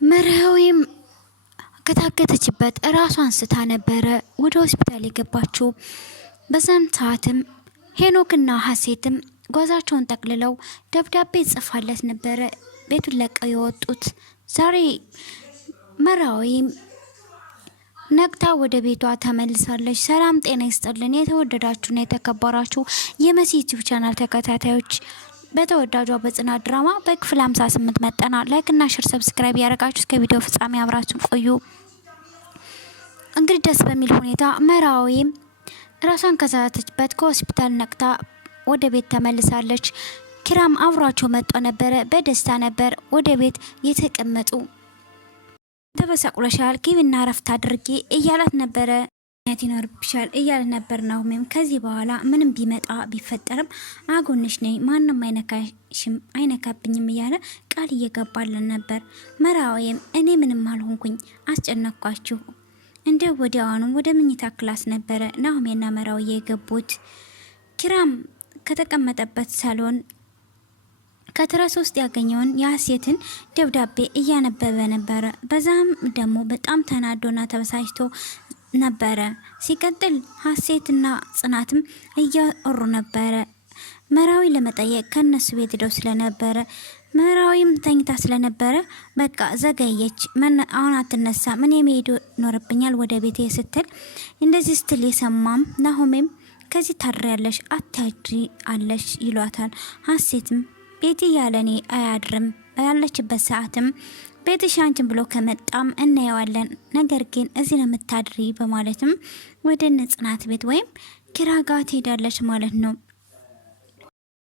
መርሃዊም ከታገተችበት ራሷን ስታ ነበረ ወደ ሆስፒታል የገባችው። በዛን ሰዓትም ሄኖክና ሀሴትም ጓዛቸውን ጠቅልለው ደብዳቤ ጽፋለት ነበረ ቤቱን ለቀው የወጡት። ዛሬ መርሃዊም ነቅታ ወደ ቤቷ ተመልሳለች። ሰላም ጤና ይስጥልን የተወደዳችሁና የተከበራችሁ የመሲ ዩቲዩብ ቻናል ተከታታዮች፣ በተወዳጇ በጽናት ድራማ በክፍል 58 መጠና ላይክ እና ሼር ሰብስክራይብ ያደረጋችሁ እስከ ቪዲዮ ፍጻሜ አብራችሁ ቆዩ። እንግዲህ ደስ በሚል ሁኔታ መርሃዊም ራሷን ከሳተችበት ከሆስፒታል ነቅታ ወደ ቤት ተመልሳለች። ኪራም አብሯቸው መጥቶ ነበረ። በደስታ ነበር ወደ ቤት የተቀመጡ። ተበሳቁለሻል ግቢና ረፍት አድርጊ እያላት ነበረ። ይኖርብሻል እያለ ነበር ናሆምም ከዚህ በኋላ ምንም ቢመጣ ቢፈጠርም አጎንሽ ነኝ ማንንም አይነካሽም አይነካብኝም እያለ ቃል እየገባልን ነበር። መርሃዊም እኔ ምንም አልሆንኩኝ አስጨነቅኳችሁ እንደ ወዲያውኑ ወደ መኝታ ክላስ ነበረ ናሆምና መርሃዊ የገቡት። ኪራም ከተቀመጠበት ሳሎን ከትራስ ውስጥ ያገኘውን የሀሴትን ደብዳቤ እያነበበ ነበረ። በዛም ደግሞ በጣም ተናዶና ተበሳጭቶ ነበረ። ሲቀጥል ሀሴትና ጽናትም እያወሩ ነበረ። መርሃዊ ለመጠየቅ ከነሱ ቤት ሄደው ስለነበረ መርሃዊም ተኝታ ስለነበረ በቃ ዘገየች። አሁን አትነሳ ምን የሚሄዱ ይኖርብኛል ወደ ቤቴ ስትል እንደዚህ ስትል የሰማም ናሆሜም ከዚህ ታድሪያለሽ አታድሪ አለሽ ይሏታል። ሀሴትም ቤቲ ያለኔ አያድርም ያለችበት ሰዓትም ቤትሽ አንቺን ብሎ ከመጣም እናየዋለን፣ ነገር ግን እዚህ ነው የምታድሪ በማለትም ወደ ጽናት ቤት ወይም ኪራ ጋር ትሄዳለች ማለት ነው።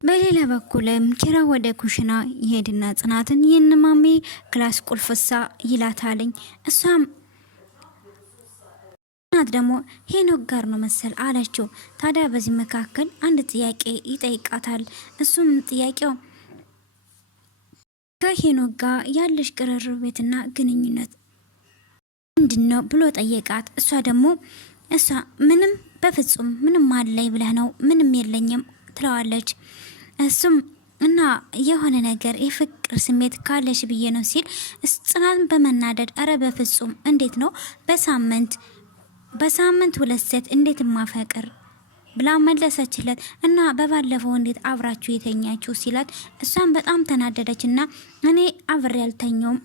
በሌላ በኩልም ኪራ ወደ ኩሽና ይሄድና ጽናትን የነማሜ ክላስ ቁልፍሳ ይላታልኝ። እሷም ጽናት ደግሞ ሄኖክ ጋር ነው መሰል አለችው። ታዲያ በዚህ መካከል አንድ ጥያቄ ይጠይቃታል። እሱም ጥያቄው ከሄኖክ ጋር ያለሽ ቅርርቤትና ግንኙነት ምንድነው ብሎ ጠየቃት። እሷ ደግሞ ምንም በፍጹም ምንም አለኝ ብለህ ነው ምንም የለኝም ትለዋለች። እሱም እና የሆነ ነገር የፍቅር ስሜት ካለሽ ብዬ ነው ሲል ጽናትን በመናደድ አረ በፍጹም እንዴት ነው በሳምንት 2 ሴት እንዴት ማፈቅር ብላ መለሰችለት። እና በባለፈው እንዴት አብራችሁ የተኛችሁ ሲላት እሷን በጣም ተናደደችና እኔ አብሬ ያልተኛውም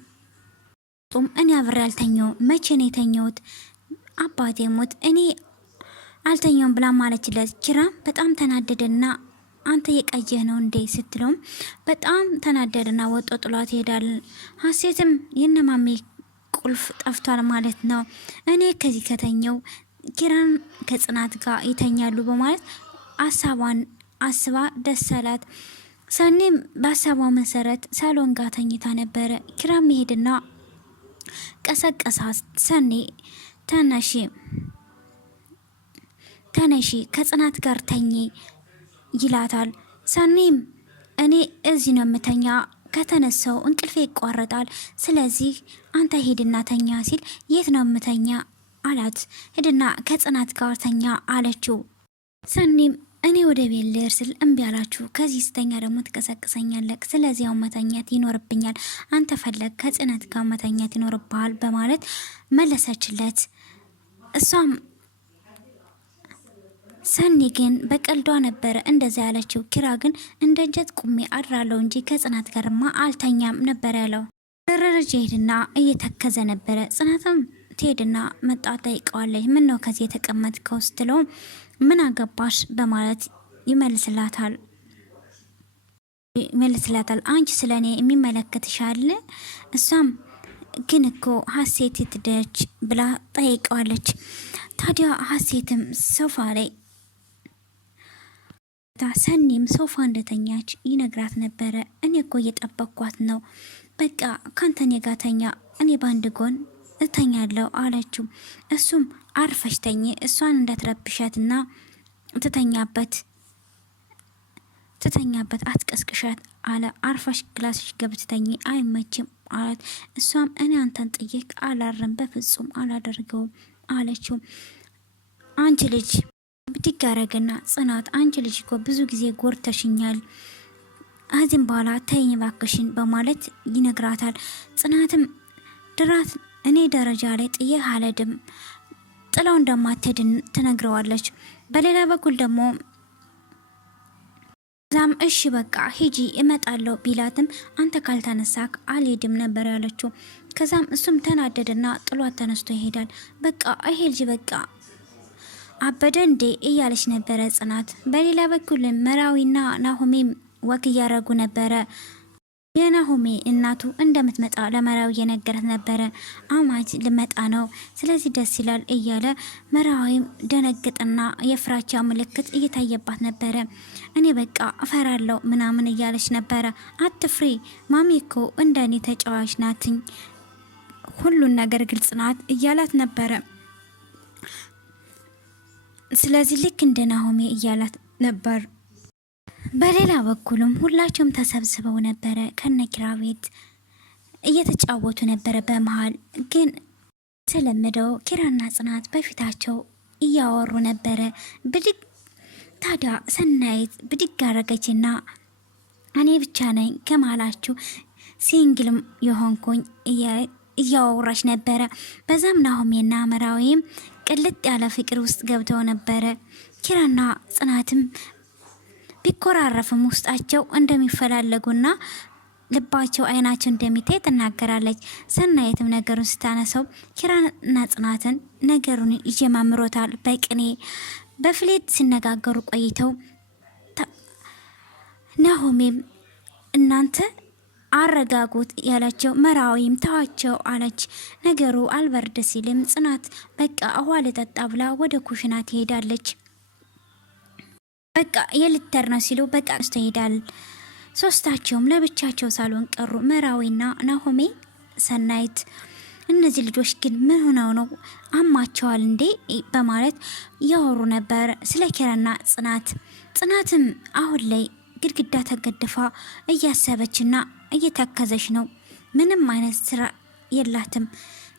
መቼ ነው የተኛውት አባቴ ሞት እኔ አልተኛውም ብላ ማለችለት። ኪራም በጣም ተናደደና አንተ የቀየህ ነው እንዴ ስትለውም በጣም ተናደደና ወጦ ጥሏት ይሄዳል። ሀሴትም የነማሜ ቁልፍ ጠፍቷል ማለት ነው እኔ ከዚህ ከተኛው ኪራን ከጽናት ጋር ይተኛሉ በማለት አሳቧን አስባ ደስ አላት። ሰኔም በሀሳቧ መሰረት ሳሎን ጋር ተኝታ ነበረ። ኪራም ይሄድና ቀሰቀሳት። ሰኔ ተነሺ ከጽናት ጋር ተኚ ይላታል። ሰኔም እኔ እዚህ ነው የምተኛ ከተነሳው እንቅልፌ ይቋረጣል፣ ስለዚህ አንተ ሄድና ተኛ ሲል የት ነው የምተኛ አላት። ሄድና ከጽናት ጋር ተኛ አለችው። ሰኒም እኔ ወደ ቤት ልሄድ ስል እምቢ አላችሁ፣ ከዚህ ስተኛ ደግሞ ትቀሰቅሰኛለህ፣ ስለዚህ ያው መተኛት ይኖርብኛል፣ አንተ ፈለግ ከጽናት ጋር መተኛት ይኖርብሃል በማለት መለሰችለት። እሷም ሰኒ ግን በቀልዷ ነበረ እንደዛ ያለችው። ኪራ ግን እንደ እንጨት ቁሜ አድራለሁ እንጂ ከጽናት ጋርማ አልተኛም ነበር ያለው። ደረጃ ሄድና እየተከዘ ነበረ። ጽናትም ትሄድና መጣ ጠይቀዋለች። ምን ነው ከዚህ የተቀመጥከው ስትለው ምን አገባሽ በማለት ይመልስላታል። አንቺ ስለኔ የሚመለከትሻል? እሷም ግን እኮ ሀሴት ትደች ብላ ጠይቀዋለች። ታዲያ ሀሴትም ሶፋ ላይ ሰኒም ሶፋ እንደተኛች ይነግራት ነበረ። እኔ እኮ እየጠበቅኳት ነው፣ በቃ ካንተኔ ጋር ተኛ፣ እኔ ባንድ ጎን እተኛለሁ አለችው። እሱም አርፈሽ ተኝ፣ እሷን እንዳትረብሻትና ትተኛበት አትቀስቅሻት አለ። አርፈሽ ክላስሽ ገብተኝ አይመችም አላት። እሷም እኔ አንተን ጥዬ አላረም፣ በፍጹም አላደርገውም አለችው። አንቺ ልጅ ብትጋረግና ጽናት አንቺ ልጅ እኮ ብዙ ጊዜ ጎርተሽኛል፣ አዚም በኋላ ተይኝ ባክሽን በማለት ይነግራታል። ጽናትም ድራት እኔ ደረጃ ላይ ጥዬ አልሄድም ጥላው እንደማትሄድ ትነግረዋለች። በሌላ በኩል ደግሞ ዛም እሺ በቃ ሂጂ እመጣለሁ ቢላትም አንተ ካልተነሳክ አልሄድም ነበር ያለችው። ከዛም እሱም ተናደደና ጥሏት ተነስቶ ይሄዳል። በቃ ይሄ ልጅ በቃ አበደ እንዴ እያለች ነበረ ጽናት። በሌላ በኩል መራዊና ናሆሜም ወክ እያረጉ ነበረ። የናሆሜ እናቱ እንደምትመጣ ለመራዊ የነገረት ነበረ። አማች ልመጣ ነው ስለዚህ ደስ ይላል እያለ መራዊም ደነገጠና የፍራቻ ምልክት እየታየባት ነበረ። እኔ በቃ እፈራለሁ ምናምን እያለች ነበረ። አትፍሪ ማሚ እኮ እንደኔ ተጫዋች ናትኝ ሁሉን ነገር ግልጽ ናት እያላት ነበረ። ስለዚህ ልክ እንደ ናሆሜ እያላት ነበር። በሌላ በኩልም ሁላቸውም ተሰብስበው ነበረ ከነኪራ ቤት እየተጫወቱ ነበረ። በመሃል ግን ተለምደው ኪራና ጽናት በፊታቸው እያወሩ ነበረ። ብድግ ታዲያ ሰናይት ብድግ አረገችና እኔ ብቻ ነኝ ከማላችሁ ሲንግልም የሆንኩኝ እያወራች ነበረ። በዛም ናሆሜና መራዊም ቅልጥ ያለ ፍቅር ውስጥ ገብተው ነበረ። ኪራና ጽናትም ቢኮራረፍም ውስጣቸው እንደሚፈላለጉና ልባቸው አይናቸው እንደሚታይ ትናገራለች። ሰናይትም ነገሩን ስታነሰው ኪራና ጽናትን ነገሩን ይጀማምሮታል። በቅኔ በፍሌት ሲነጋገሩ ቆይተው ናሆሜም እናንተ አረጋጉት ያላቸው መራዊም ተዋቸው አለች። ነገሩ አልበርድ ሲልም ጽናት በቃ ውሃ ልጠጣ ብላ ወደ ኩሽና ትሄዳለች። በቃ የልተር ነው ሲሉ በቃ ይሄዳል። ሶስታቸውም ለብቻቸው ሳሎን ቀሩ። መራዊና ናሆሜ ሰናይት። እነዚህ ልጆች ግን ምን ሆነው ነው አማቸዋል እንዴ በማለት ያወሩ ነበር ስለ ኪራና ጽናትም አሁን ላይ ግድግዳ ተገድፋ እያሰበችና እየተከዘች ነው። ምንም አይነት ስራ የላትም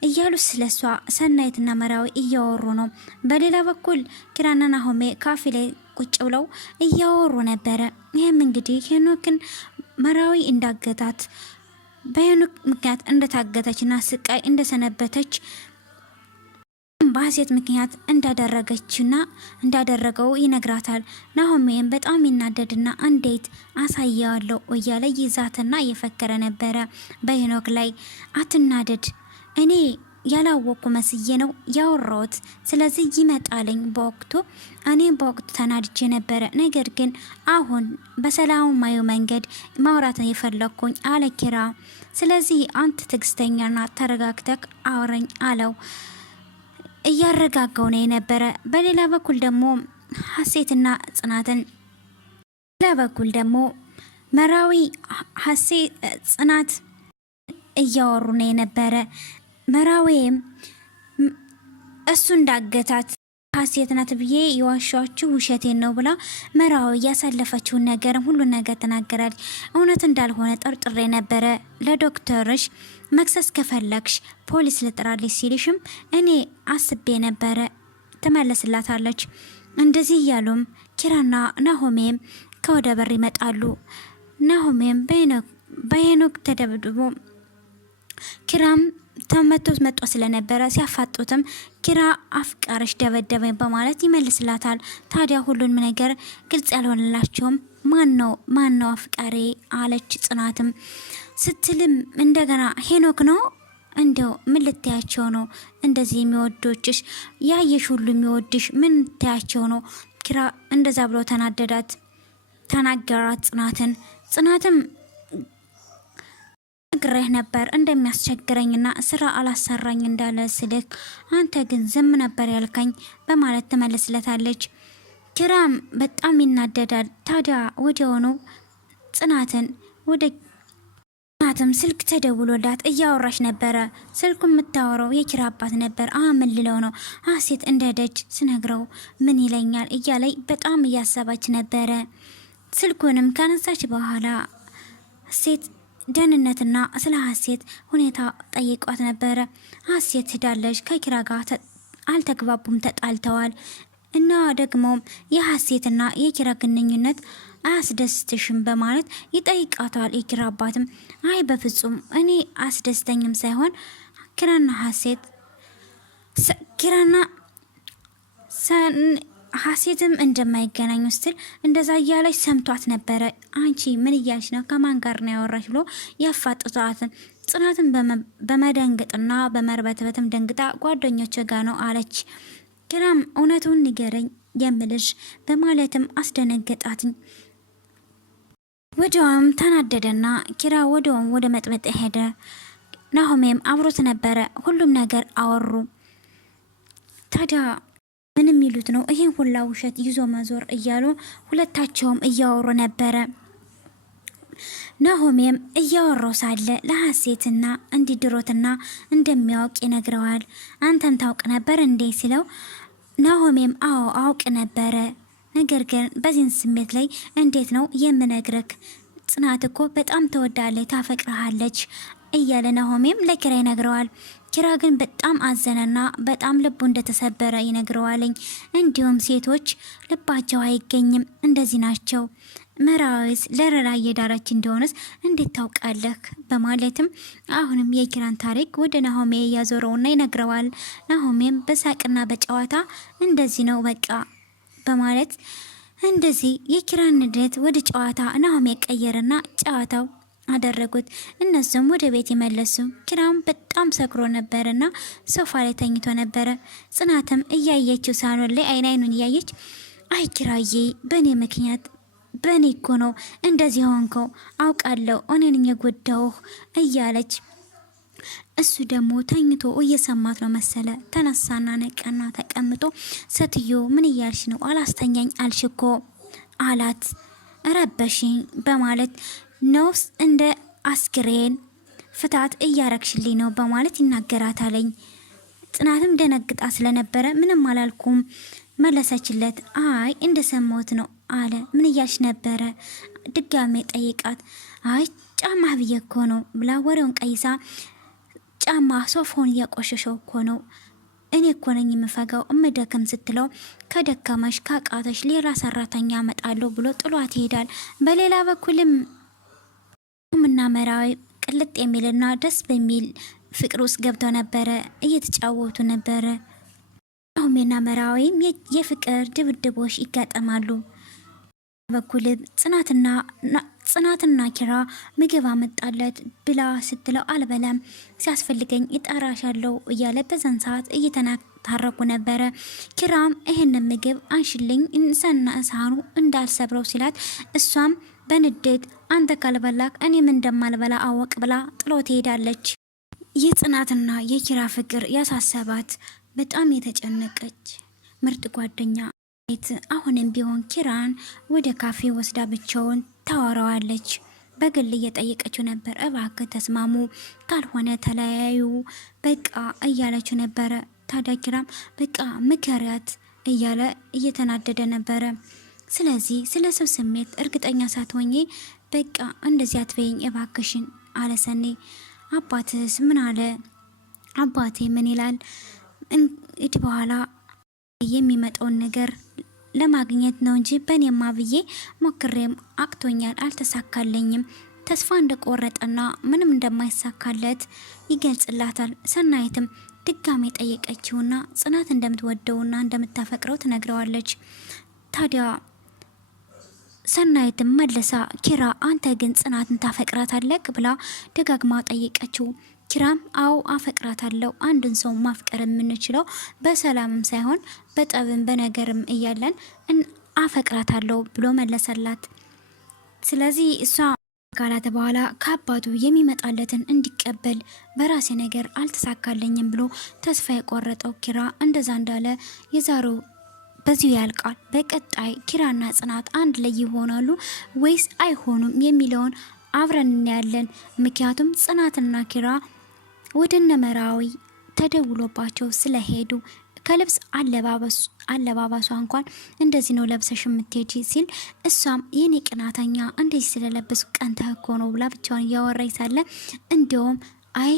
እያሉ ስለሷ ሰናይትና መራዊ እያወሩ ነው። በሌላ በኩል ኪራና ናሆሜ ካፌ ላይ ቁጭ ብለው እያወሩ ነበረ። ይህም እንግዲህ ሄኖክን መራዊ እንዳገታት በሄኖክ ምክንያት እንደታገተችና ስቃይ እንደሰነበተች በሀሴት ምክንያት እንዳደረገችና እንዳደረገው ይነግራታል። ናሆሜም በጣም ይናደድና እንዴት አሳያለሁ እያለ ይዛትና እየፈከረ ነበረ በሄኖክ ላይ። አትናደድ እኔ ያላወቁ መስዬ ነው ያወራሁት። ስለዚህ ይመጣልኝ በወቅቱ እኔም በወቅቱ ተናድጄ ነበረ። ነገር ግን አሁን በሰላማዊ መንገድ ማውራት የፈለኩኝ አለ ኪራ። ስለዚህ አንተ ትዕግስተኛና ተረጋግተክ አውረኝ አለው። እያረጋጋው ነው የነበረ። በሌላ በኩል ደግሞ ሀሴትና ጽናትን በሌላ በኩል ደግሞ መራዊ ጽናት እያወሩ ነው የነበረ። መራዊም እሱ እንዳገታት ሀሴት ናት ብዬ የዋሻችሁ ውሸቴን ነው ብላ መራዊ ያሳለፈችውን ነገር ሁሉ ነገር ተናገራለች። እውነት እንዳልሆነ ጠርጥሬ ነበረ። ለዶክተርሽ መክሰስ ከፈለግሽ ፖሊስ ልጥራልሽ ሲልሽም እኔ አስቤ ነበረ ትመለስላታለች። እንደዚህ እያሉም ኪራና ናሆሜም ከወደ በር ይመጣሉ። ናሆሜም በሄኖክ ተደብድቦ ኪራም ተመቶት መጥቶ ስለነበረ ሲያፋጡትም ኪራ አፍቃርሽ ደበደበኝ በማለት ይመልስላታል። ታዲያ ሁሉንም ነገር ግልጽ ያልሆነላቸውም ማን ነው አፍቃሪ አለች ጽናትም ስትልም እንደገና ሄኖክ ነው እንደው ምን ልታያቸው ነው እንደዚህ የሚወዶችሽ ያየሽ ሁሉ የሚወድሽ ምን ልታያቸው ነው? ኪራ እንደዛ ብሎ ተናገራት ጽናትም ግሬህ ነበር እንደሚያስቸግረኝና ስራ አላሰራኝ እንዳለ ስልክ አንተ ግን ዝም ነበር ያልከኝ በማለት ትመልስለታለች። ኪራም በጣም ይናደዳል። ታዲያ ወዲያውኑ ጽናትም ስልክ ተደውሎላት እያወራች ነበረ። ስልኩ የምታወራው የኪራ አባት ነበር። ምን ልለው ነው ሀሴት እንደደጅ ስነግረው ምን ይለኛል እያለይ በጣም እያሰባች ነበረ። ስልኩንም ካነሳች በኋላ ሴት ደህንነትና ስለ ሀሴት ሁኔታ ጠይቋት ነበረ። ሀሴት ሄዳለች። ከኪራ ጋር አልተግባቡም፣ ተጣልተዋል። እና ደግሞ የሀሴትና የኪራ ግንኙነት አያስደስትሽም በማለት ይጠይቃታል። የኪራ አባትም አይ በፍጹም እኔ አስደስተኝም ሳይሆን ኪራና ሀሴትም እንደማይገናኙ ስትል እንደዛ እያለች ሰምቷት ነበረ። አንቺ ምን እያልሽ ነው? ከማን ጋር ነው ያወራሽ? ብሎ ያፋጥጧትን ጽናትን በመደንገጥና በመርበትበትም ደንግጣ ጓደኞች ጋር ነው አለች። ኪራም እውነቱን ንገረኝ የምልሽ በማለትም አስደነገጣትኝ። ወዲያውም ተናደደና ኪራ ወዲያውም ወደ መጥበጥ ሄደ። ናሆሜም አብሮት ነበረ። ሁሉም ነገር አወሩ። ታዲያ ምን የሚሉት ነው? ይሄን ሁላ ውሸት ይዞ መዞር እያሉ ሁለታቸውም እያወሩ ነበረ። ናሆሜም እያወራው ሳለ ለሀሴትና እንዲድሮትና እንደሚያውቅ ይነግረዋል። አንተም ታውቅ ነበር እንዴ ሲለው ናሆሜም አዎ አውቅ ነበረ፣ ነገር ግን በዚህን ስሜት ላይ እንዴት ነው የምነግርክ? ጽናት እኮ በጣም ተወዳለች፣ ታፈቅረሃለች እያለ ናሆሜም ለኪራ ይነግረዋል። ኪራ ግን በጣም አዘነና በጣም ልቡ እንደተሰበረ ይነግረዋለኝ። እንዲሁም ሴቶች ልባቸው አይገኝም፣ እንደዚህ ናቸው። መራዊስ ለረራ እየዳረች እንደሆነስ እንዴት ታውቃለህ? በማለትም አሁንም የኪራን ታሪክ ወደ ናሆሜ እያዞረውና ይነግረዋል። ናሆሜም በሳቅና በጨዋታ እንደዚህ ነው በቃ በማለት እንደዚህ የኪራን ንዴት ወደ ጨዋታ ናሆሜ ቀየርና ጨዋታው አደረጉት። እነሱም ወደ ቤት የመለሱ። ኪራም በጣም ሰክሮ ነበርና ሶፋ ላይ ተኝቶ ነበረ። ጽናትም እያየችው ሳሎን ላይ አይኑን እያየች አይ ኪራዬ በእኔ ምክንያት በእኔ እኮ ነው እንደዚህ ሆንከው፣ አውቃለሁ እኔን የጎዳውህ እያለች እሱ ደግሞ ተኝቶ እየሰማት ነው መሰለ። ተነሳና ነቀና ተቀምጦ ሴትዮ ምን እያልሽ ነው? አላስተኛኝ አልሽኮ አላት። ረበሽኝ በማለት ነውስ እንደ አስክሬን ፍታት እያረግሽልኝ ነው በማለት ይናገራታለኝ። ጽናትም ደነግጣ ስለነበረ ምንም አላልኩም መለሰችለት። አይ እንደሰማሁት ነው አለ። ምን እያልሽ ነበረ? ድጋሜ ጠይቃት። አይ ጫማ ብዬ እኮ ነው ብላ ወሬውን ቀይሳ ጫማ ሶፋውን እያቆሸሸው እኮ ነው፣ እኔ እኮ ነኝ የምፈጋው እምደክም ስትለው ከደከመሽ ካቃተሽ ሌላ ሰራተኛ አመጣለሁ ብሎ ጥሏት ይሄዳል። በሌላ በኩልም ምና መራዊ ቅልጥ የሚልና ደስ በሚል ፍቅር ውስጥ ገብተው ነበረ፣ እየተጫወቱ ነበረ። ናሆሜና መራዊም የፍቅር ድብድቦች ይጋጠማሉ። በኩል ጽናትና ኪራ ምግብ አመጣለት ብላ ስትለው አልበላም ሲያስፈልገኝ ይጠራሻለሁ እያለ በዛን ሰዓት እየተናታረቁ ነበረ። ኪራም ይህንን ምግብ አንሽልኝ እንሰና ሳህኑ እንዳልሰብረው ሲላት እሷም በንዴት አንተ ካልበላክ እኔም እንደማልበላ አወቅ ብላ ጥሎ ትሄዳለች። የጽናትና የኪራ ፍቅር ያሳሰባት በጣም የተጨነቀች ምርጥ ጓደኛ አሁንም ቢሆን ኪራን ወደ ካፌ ወስዳ ብቻውን ታወራዋለች። በግል እየጠየቀችው ነበር። እባክህ ተስማሙ፣ ካልሆነ ተለያዩ በቃ እያለችው ነበረ። ታዲያ ኪራም በቃ ምከሪያት እያለ እየተናደደ ነበረ። ስለዚህ ስለ ሰው ስሜት እርግጠኛ ሳትሆኚ በቃ እንደዚህ አትበይኝ እባክሽን አለ ሰኔ። አባትስ ምን አለ? አባቴ ምን ይላል? እንግዲህ በኋላ የሚመጣውን ነገር ለማግኘት ነው እንጂ በኔማ ብዬ ሞክሬም አቅቶኛል፣ አልተሳካለኝም። ተስፋ እንደቆረጠና ምንም እንደማይሳካለት ይገልጽላታል። ሰናይትም ድጋሜ ጠየቀችውና ጽናት እንደምትወደውና እንደምታፈቅረው ትነግረዋለች። ታዲያ ሰናይትም መለሳ ኪራ አንተ ግን ጽናትን ታፈቅራታለህ ብላ ደጋግማ ጠየቀችው። ኪራም አው አፈቅራታለሁ፣ አንድን ሰው ማፍቀር የምንችለው በሰላምም ሳይሆን በጠብም በነገርም እያለን አፈቅራታለሁ ብሎ መለሰላት። ስለዚህ እሷ ካላት በኋላ ከአባቱ የሚመጣለትን እንዲቀበል በራሴ ነገር አልተሳካለኝም ብሎ ተስፋ የቆረጠው ኪራ እንደዛ እንዳለ የዛሬው በዚሁ ያልቃል። በቀጣይ ኪራና ጽናት አንድ ላይ ይሆናሉ ወይስ አይሆኑም የሚለውን አብረን እናያለን። ምክንያቱም ጽናትና ኪራ ወደነ መራዊ ተደውሎባቸው ስለሄዱ ከልብስ አለባበሷ እንኳን እንደዚህ ነው ለብሰሽ የምትሄጂ ሲል እሷም የኔ ቅናተኛ እንደዚህ ስለለበሱ ቀንተህ እኮ ነው ብላ ብቻዋን እያወራኝ ሳለ እንዲያውም አይ